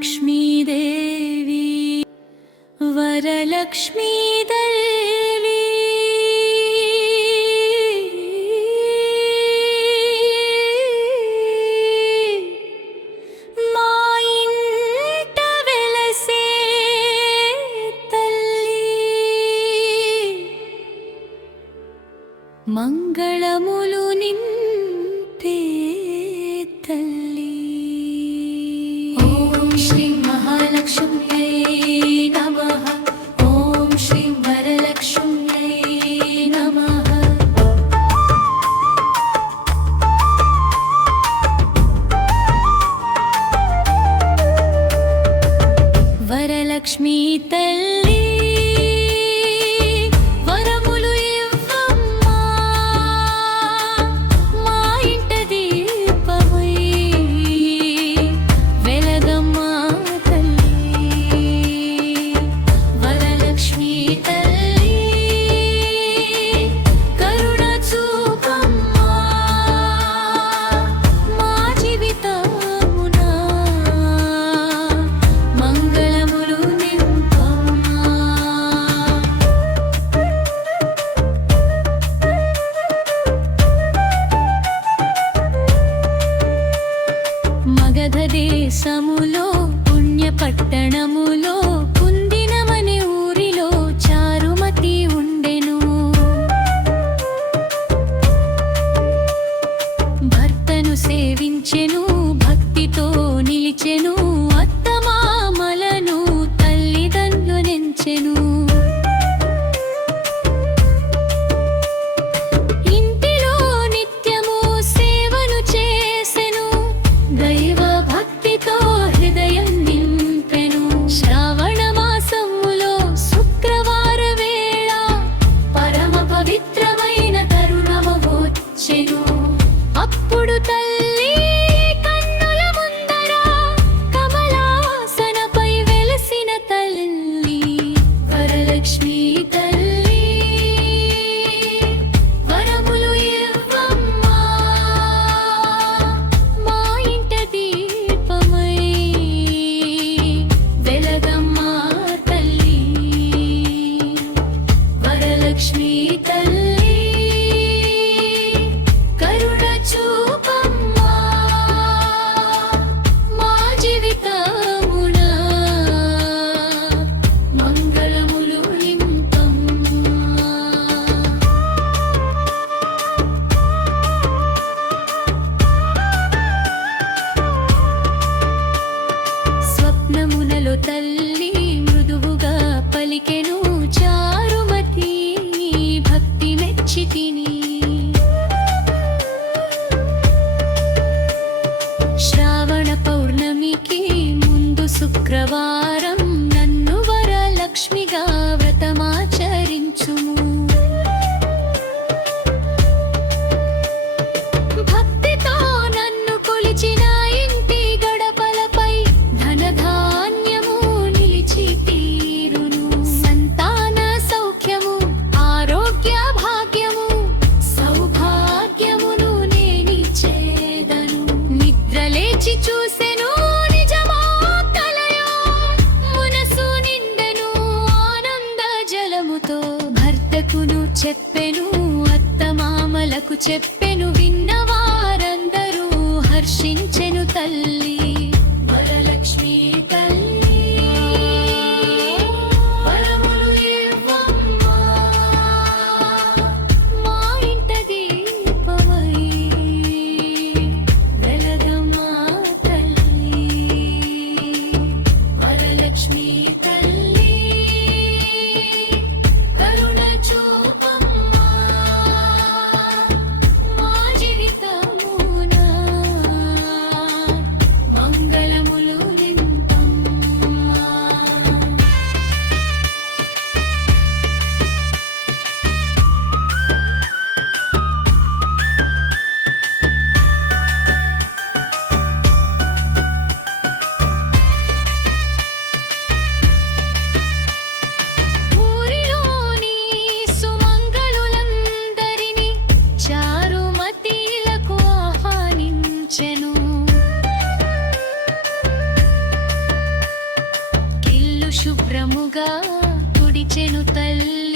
లక్ష్మీదేవి వరలక్ష్మీదేవి మా ఇంట వెలసే తల్లి మంగళములు నింపే తల్లి. ఓం శ్రీ మహాలక్ష్మ్యై నమః. ఓం శ్రీ వరలక్ష్మ్యై నమః. వరలక్ష్మీ తల్లి వరములు ఇవ్వమ్మా, మా ఇంట దీపమై వెలగమ్మా తల్లి. వరలక్ష్మీ తల్లి కరుణ చూపమ్మా, మా జీవితమున మంగళములు నింపమ్మా. మగధ దేశములో పుణ్యపట్టణములో కుందినమనే ఊరిలో చారుమతి ఉండెను. భర్తను సేవించెను, భక్తితో నిలిచెను, అత్తమామలను తల్లిదండ్రులెంచెను. ఇంటిలో నిత్యము సేవను చేసెను, దైవ భక్తితో హృదయం నింపెను. శ్రావణ మాసములో శుక్రవార వేళ పరమ పవిత్రమైన తరుణము వచ్చెను. అప్పుడు తల్లి కన్నుల ముందర కమలాసనపై వెలసిన తల్లి వరలక్ష్మీ తల్లి వరములు ఇవ్వమ్మా, మా ఇంట దీపమై వెలగమ్మా తల్లి. వరలక్ష్మీ తల్లి కరుణ చూపమ్మా, మా జీవితమున మంగళములు నింపమ్మా. స్వప్నమునలో తల్లి మృదువుగా పలికెను, చారుమతి భక్తి మెచ్చి తిని. శ్రావణ పౌర్ణమికి ముందు శుక్రవారం నన్ను వరలక్ష్మిగా వ్రతమాచరించుము. భక్తితో నన్ను కొలిచిన ఇంటి గడపలపై ధనధాన్యము నిలిచి తీరును. సంతాన సౌఖ్యము, ఆరోగ్య భాగ్యము, సౌభాగ్యమును నేనిచ్చేదను. నిద్రలేచి చూసెను నిజమో కలయో, మనసు నిండెను ఆనంద జలముతో. భర్తకును చెప్పెను, అత్తమామలకు చెప్పెను, విన్నవారందరూ హర్షించెను తల్లి వరలక్ష్మీ తల్లి వరములు ఇవ్వమ్మా, మా ఇంట దీపమై వెలగమ్మా తల్లి. వరలక్ష్మీ తల్లి కరుణ చూపమ్మా, మా జీవితమున శుభ్రముగా తుడిచెను తల్లి